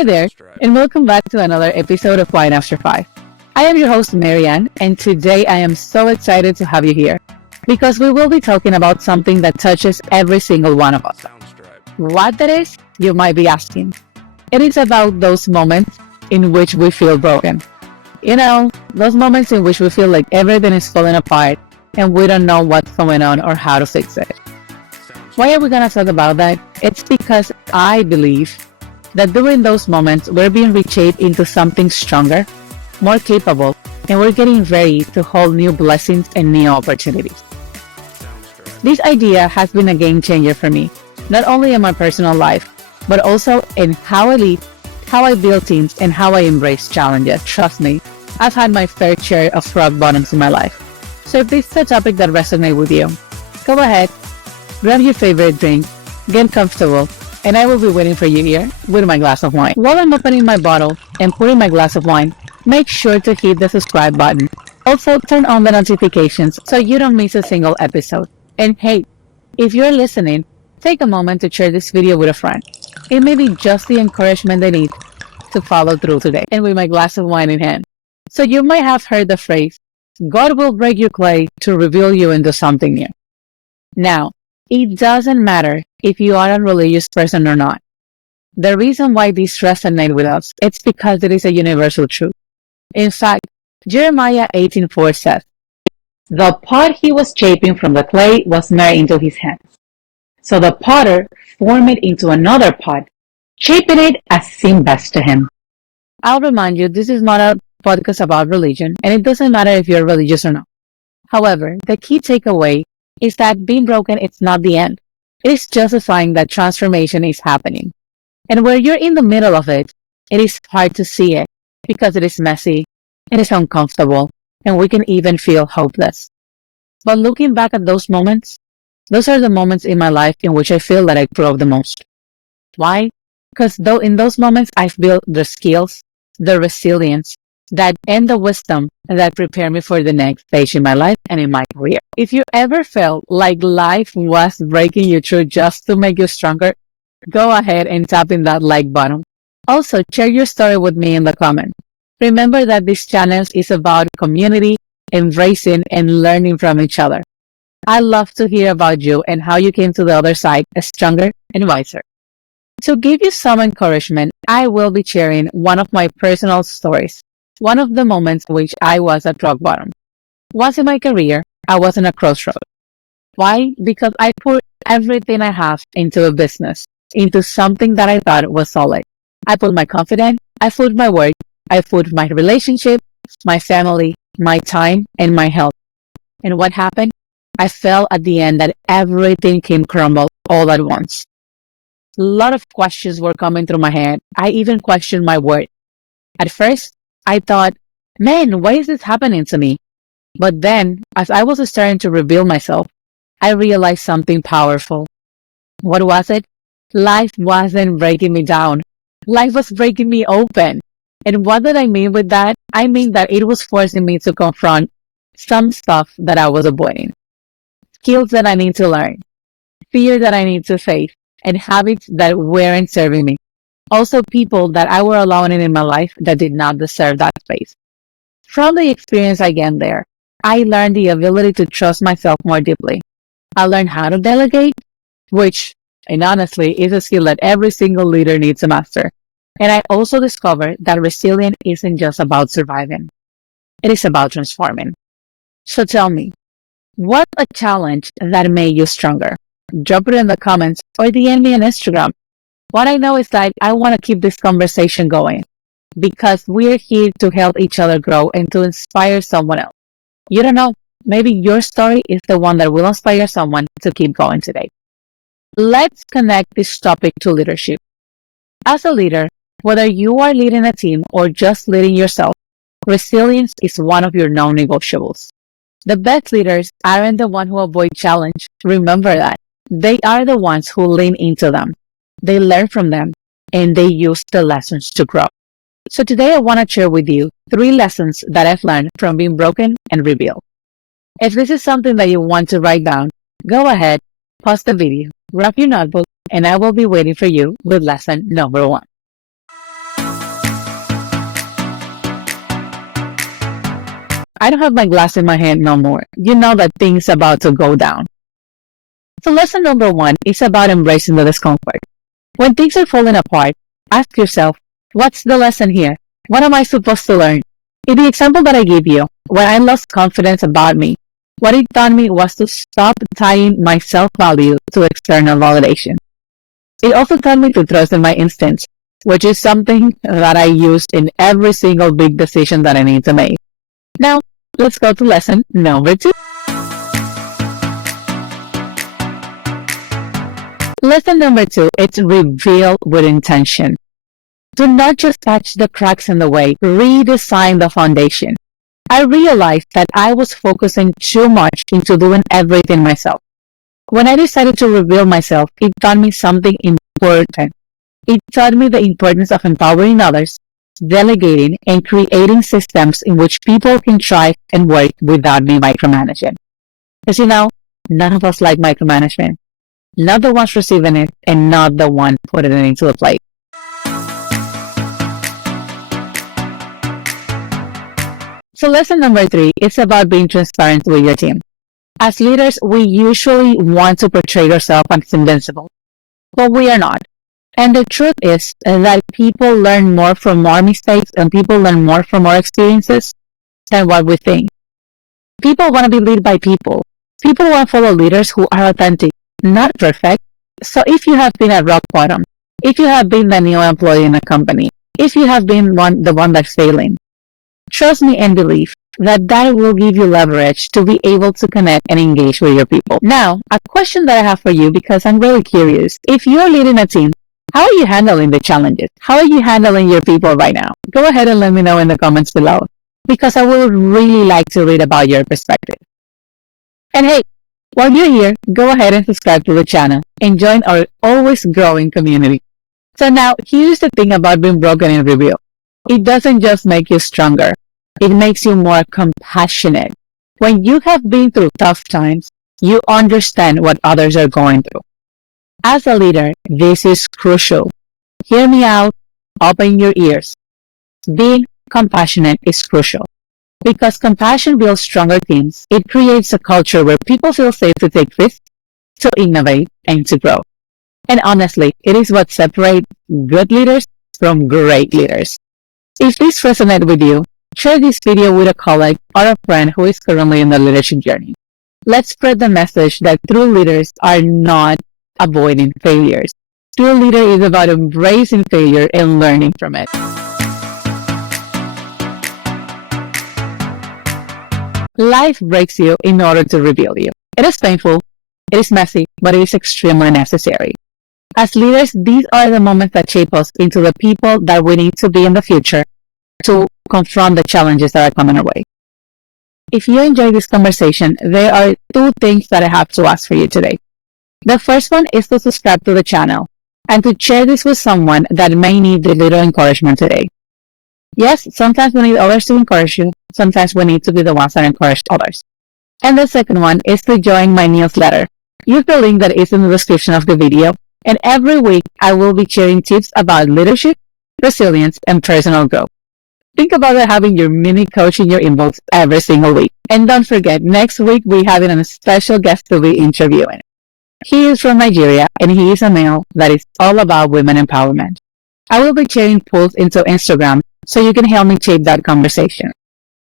Hi there, and welcome back to another episode of Wine After Five. I am your host, Marianne, and today I am so excited to have you here because we will be talking about something that touches every single one of us. What that is, you might be asking. It is about those moments in which we feel broken. You know, those moments in which we feel like everything is falling apart and we don't know what's going on or how to fix it. Why are we going to talk about that? It's because I believe that during those moments, we're being reshaped into something stronger, more capable, and we're getting ready to hold new blessings and new opportunities. This idea has been a game changer for me, not only in my personal life, but also in how I lead, how I build teams, and how I embrace challenges. Trust me, I've had my fair share of rock bottoms in my life. So if this is a topic that resonates with you, go ahead, grab your favorite drink, get comfortable, and I will be waiting for you here with my glass of wine. While I'm opening my bottle and pouring my glass of wine, make sure to hit the subscribe button. Also, turn on the notifications so you don't miss a single episode. And hey, if you're listening, take a moment to share this video with a friend. It may be just the encouragement they need to follow through today. And with my glass of wine in hand. So you might have heard the phrase, God will break your clay to reveal you into something new. Now, it doesn't matter if you are a religious person or not. The reason why this resonates with us, it's because it is a universal truth. In fact, Jeremiah 18:4 says, the pot he was shaping from the clay was made into his hands. So the potter formed it into another pot, shaping it as seemed best to him. I'll remind you, this is not a podcast about religion, and it doesn't matter if you're religious or not. However, the key takeaway is that being broken is not the end. It is just a sign that transformation is happening. And where you're in the middle of it, it is hard to see it because it is messy, it is uncomfortable, and we can even feel hopeless. But looking back at those moments, those are the moments in my life in which I feel that I grow the most. Why? Because in those moments, I've built the skills, the resilience, and the wisdom that prepare me for the next stage in my life and in my career. If you ever felt like life was breaking you through just to make you stronger, go ahead and tap in that like button. Also, share your story with me in the comments. Remember that this channel is about community, embracing, and learning from each other. I love to hear about you and how you came to the other side stronger and wiser. To give you some encouragement, I will be sharing one of my personal stories. One of the moments in which I was at rock bottom. Once in my career, I was in a crossroad. Why? Because I put everything I have into a business, into something that I thought was solid. I put my confidence, I put my work, I put my relationship, my family, my time, and my health. And what happened? I felt at the end that everything came crumble all at once. A lot of questions were coming through my head. I even questioned my worth. At first, I thought, man, why is this happening to me? But then, as I was starting to reveal myself, I realized something powerful. What was it? Life wasn't breaking me down. Life was breaking me open. And what did I mean with that? I mean that it was forcing me to confront some stuff that I was avoiding. Skills that I need to learn. Fear that I need to face. And habits that weren't serving me. Also, people that I were allowing in my life that did not deserve that space. From the experience I gained there, I learned the ability to trust myself more deeply. I learned how to delegate, which, and honestly, is a skill that every single leader needs to master. And I also discovered that resilience isn't just about surviving. It is about transforming. So tell me, what's a challenge that made you stronger? Drop it in the comments or DM me on Instagram. What I know is that I want to keep this conversation going because we're here to help each other grow and to inspire someone else. You don't know, maybe your story is the one that will inspire someone to keep going today. Let's connect this topic to leadership. As a leader, whether you are leading a team or just leading yourself, resilience is one of your non-negotiables. The best leaders aren't the ones who avoid challenge. Remember that. They are the ones who lean into them. They learn from them, and they use the lessons to grow. So today I want to share with you 3 lessons that I've learned from being broken and rebuilt. If this is something that you want to write down, go ahead, pause the video, grab your notebook, and I will be waiting for you with lesson number 1. I don't have my glass in my hand no more. You know that thing's about to go down. So lesson number 1 is about embracing the discomfort. When things are falling apart, ask yourself, what's the lesson here? What am I supposed to learn? In the example that I gave you, when I lost confidence about me, what it taught me was to stop tying my self-value to external validation. It also taught me to trust in my instincts, which is something that I used in every single big decision that I need to make. Now, let's go to lesson number 2. Lesson number 2, it's reveal with intention. Do not just patch the cracks in the way, redesign the foundation. I realized that I was focusing too much into doing everything myself. When I decided to reveal myself, it taught me something important. It taught me the importance of empowering others, delegating, and creating systems in which people can thrive and work without me micromanaging. Because none of us like micromanagement. Not the ones receiving it, and not the one putting it into the plate. So lesson number 3 is about being transparent with your team. As leaders, we usually want to portray ourselves as invincible, but we are not. And the truth is that people learn more from our mistakes and people learn more from our experiences than what we think. People want to be led by people. People want to follow leaders who are authentic, not perfect. So if you have been at rock bottom, if you have been the new employee in a company, if you have been the one that's failing, trust me and believe that will give you leverage to be able to connect and engage with your people. Now, a question that I have for you, because I'm really curious. If you're leading a team, how are you handling the challenges? How are you handling your people right now? Go ahead and let me know in the comments below, because I would really like to read about your perspective. And hey, while you're here, go ahead and subscribe to the channel and join our always growing community. So now, here's the thing about being broken in review. It doesn't just make you stronger. It makes you more compassionate. When you have been through tough times, you understand what others are going through. As a leader, this is crucial. Hear me out, open your ears. Being compassionate is crucial because compassion builds stronger teams. It creates a culture where people feel safe to take risks, to innovate, and to grow. And honestly, it is what separates good leaders from great leaders. If this resonates with you, share this video with a colleague or a friend who is currently in the leadership journey. Let's spread the message that true leaders are not avoiding failures. True leader is about embracing failure and learning from it. Life breaks you in order to reveal you. It is painful, it is messy, but it is extremely necessary. As leaders, these are the moments that shape us into the people that we need to be in the future to confront the challenges that are coming our way. If you enjoyed this conversation, there are 2 things that I have to ask for you today. The first one is to subscribe to the channel and to share this with someone that may need a little encouragement today. Yes, sometimes we need others to encourage you. Sometimes we need to be the ones that encourage others. And the second one is to join my newsletter. Use the link that is in the description of the video. And every week, I will be sharing tips about leadership, resilience, and personal growth. Think about having your mini coach in your inbox every single week. And don't forget, next week, we're having a special guest to be interviewing. He is from Nigeria, and he is a male that is all about women empowerment. I will be sharing polls into Instagram so you can help me shape that conversation.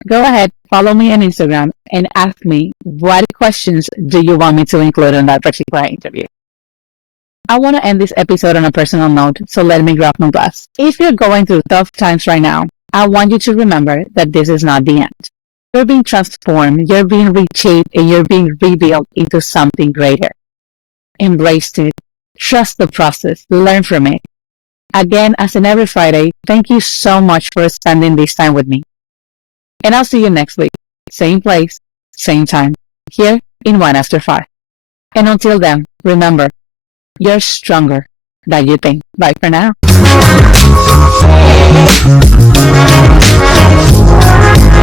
Go ahead, follow me on Instagram, and ask me what questions do you want me to include in that particular interview. I want to end this episode on a personal note, so let me grab my glass. If you're going through tough times right now, I want you to remember that this is not the end. You're being transformed, you're being reshaped, and you're being rebuilt into something greater. Embrace it. Trust the process. Learn from it. Again, as in every Friday, thank you so much for spending this time with me. And I'll see you next week. Same place, same time, here in 1 After 5. And until then, remember, you're stronger than you think. Bye for now.